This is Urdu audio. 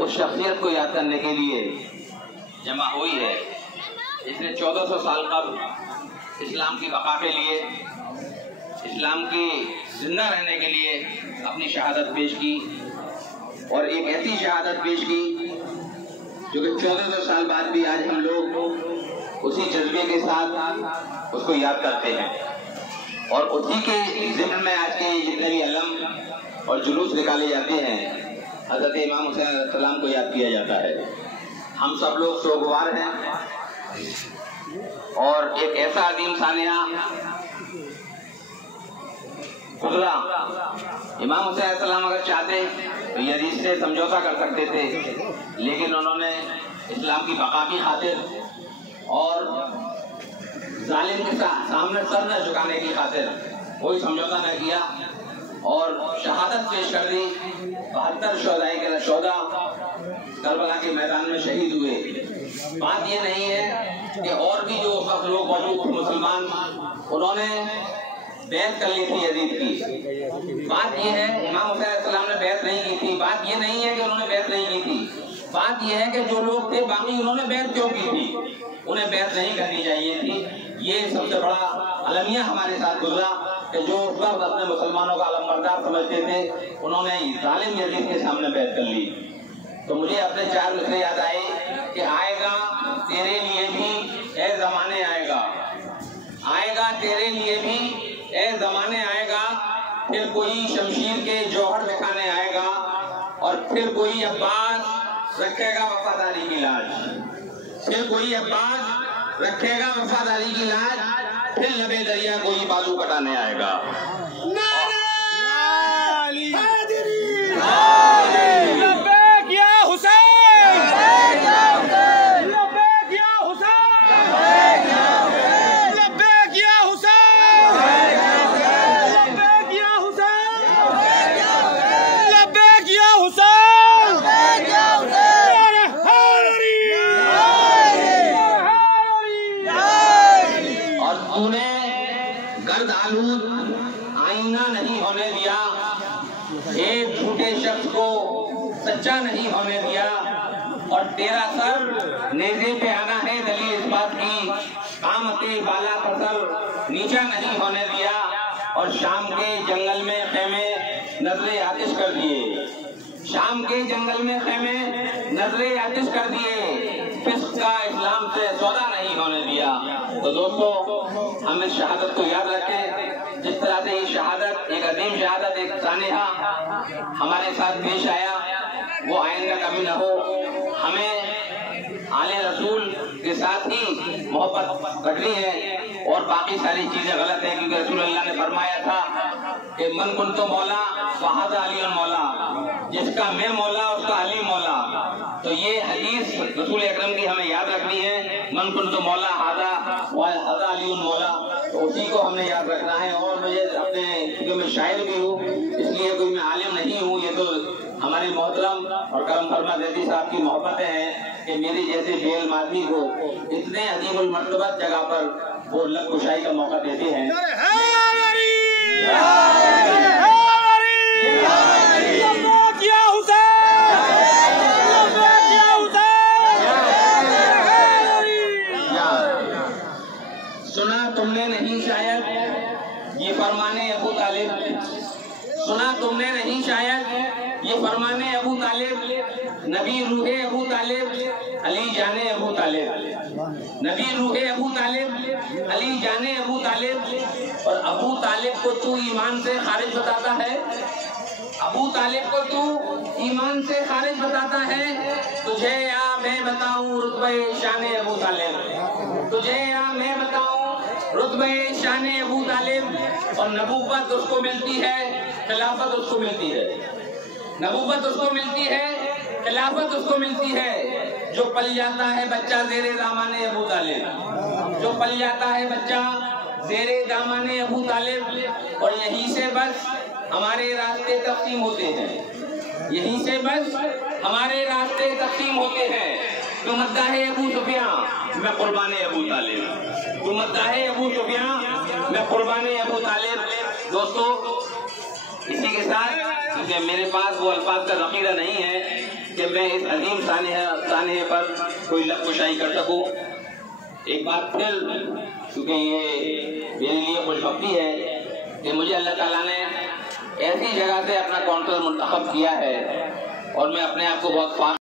اس شخصیت کو یاد کرنے کے لیے جمع ہوئی ہے جس نے 1400 سال قبل اسلام کی بقا کے لیے، اسلام کی زندہ رہنے کے لیے اپنی شہادت پیش کی، اور ایک ایسی شہادت پیش کی جو کہ 1400 سال بعد بھی آج ہم لوگ اسی جذبے کے ساتھ اس کو یاد کرتے ہیں، اور اسی کے ضمن میں آج کے جتنے بھی علم اور جلوس نکالے جاتے ہیں حضرت امام حسین علیہ السلام کو یاد کیا جاتا ہے۔ ہم سب لوگ سوگوار ہیں، اور ایک ایسا عظیم سانحہ گزرا۔ امام حسین علیہ السلام اگر چاہتے تو یزید سے سمجھوتا کر سکتے تھے، لیکن انہوں نے اسلام کی بقا کی خاطر اور ظالم کے سامنے سر نہ جھکانے کی خاطر کوئی سمجھوتا نہ کیا، اور شہادت پیش کر دی۔ 72 شہداء کربلا کے میدان میں شہید ہوئے۔ بات یہ نہیں ہے کہ اور بھی جو اس وقت لوگ موجود تھے مسلمان، انہوں نے بیعت کر لی تھی یزید کی۔ بات یہ ہے امام حسین علیہ السلام نے بیعت نہیں کی تھی۔ بات یہ نہیں ہے کہ انہوں نے بیعت نہیں کی تھی، بات یہ ہے کہ جو لوگ تھے باقی انہوں نے بیعت کیوں کی تھی، انہیں بیعت نہیں کرنی چاہیے تھی۔ یہ سب سے بڑا المیہ ہمارے ساتھ گزرا کہ جو اس وقت اپنے مسلمانوں کا علم بردار سمجھتے تھے، انہوں نے ظالم یزید کے سامنے بیعت کر لی۔ تو مجھے اپنے 4 مصرے یاد آئے کہ آئے گا تیرے لیے بھی اے زمانے آئے گا، آئے گا تیرے لیے بھی اے زمانے آئے گا، پھر کوئی شمشیر کے جوہر دکھانے آئے گا، اور پھر کوئی عباس رکھے گا وفاداری کی لاج، پھر کوئی عباس رکھے گا وفاداری کی لاج، پھر لبے دریا کوئی بازو کٹانے آئے گا۔ گرد آلود آئینہ نہیں ہونے دیا، ایک جھوٹے شخص کو سچا نہیں ہونے دیا، اور تیرا سر نیزے پہ آنا ہے دلیل اس بات کی، قامت بالا فصل نیچا نہیں ہونے دیا، اور شام کے جنگل میں خیمے نظر آتش کر دیے، شام کے جنگل میں خیمے نظر آتش کر دیے، فسق کا اسلام سے سودا نہیں ہونے دیا۔ تو دوستو، ہم اس شہادت کو یاد رکھیں، جس طرح سے یہ شہادت ایک عظیم شہادت، ایک سانحہ ہمارے ساتھ پیش آیا، وہ آئندہ کبھی نہ ہو۔ ہمیں آل رسول کے ساتھ ہی محبت رکھنی ہے، اور باقی ساری چیزیں غلط ہیں، کیونکہ رسول اللہ نے فرمایا تھا کہ من کنتو مولا فہذا علی مولا، جس کا میں مولا اس کا علی مولا۔ تو یہ حدیث رسول اکرم کی ہمیں یاد رکھنی ہے، من کنتو مولا ہذا علی مولا، تو اسی کو ہم نے یاد رکھنا ہے۔ اور مجھے اپنے، کیونکہ میں شاعر بھی ہوں، اس لیے کوئی میں عالم نہیں ہوں، یہ تو ہمارے محترم اور کرم فرما زیدی صاحب کی محبتیں ہیں کہ میری جیسے بے علم آدمی کو اتنے عظیم المرتبت جگہ پر وہ لب کشائی کا موقع دیتے ہیں۔ سنا تم نے نہیں شاید یہ فرمانے ابو طالب، سنا تم نے نہیں شاید یہ فرمانے ابو طالب، نبی روح ابو طالب علی جانے ابو طالب، نبی روح ابو طالب علی جانے ابو طالب۔ اور ابو طالب کو تو ایمان سے خارج بتاتا ہے، ابو طالب کو تو ایمان سے خارج بتاتا ہے، تجھے یا میں بتاؤں رتبہ شان ابو طالب، تجھے یا میں بتاؤں رتبہ شان ابو طالب۔ اور نبوت اس کو ملتی ہے، خلافت اس کو ملتی ہے، نبوت اس کو ملتی ہے، خلافت اس کو ملتی ہے، جو پل جاتا ہے بچہ زیر دامان ابو طالب، جو پل جاتا ہے بچہ زیر دامان ابو طالب۔ اور یہیں سے بس ہمارے راستے تقسیم ہوتے ہیں، یہیں سے بس ہمارے راستے تقسیم ہوتے ہیں۔ تو مداح ابو سفیان میں قربان ابو طالب، تو مداح ابو سفیان میں قربان ابو طالب۔ دوستو، اسی کے ساتھ کیونکہ میرے پاس وہ الفاظ کا ذخیرہ نہیں ہے، کہ میں اس عظیم سانحے پر کوئی لفظ کشائی کر سکوں۔ ایک بات پھر، کیونکہ یہ میرے لیے خوش بختی ہے کہ مجھے اللہ تعالیٰ نے ایسی جگہ سے اپنا کونسل منتخب کیا ہے، اور میں اپنے آپ کو بہت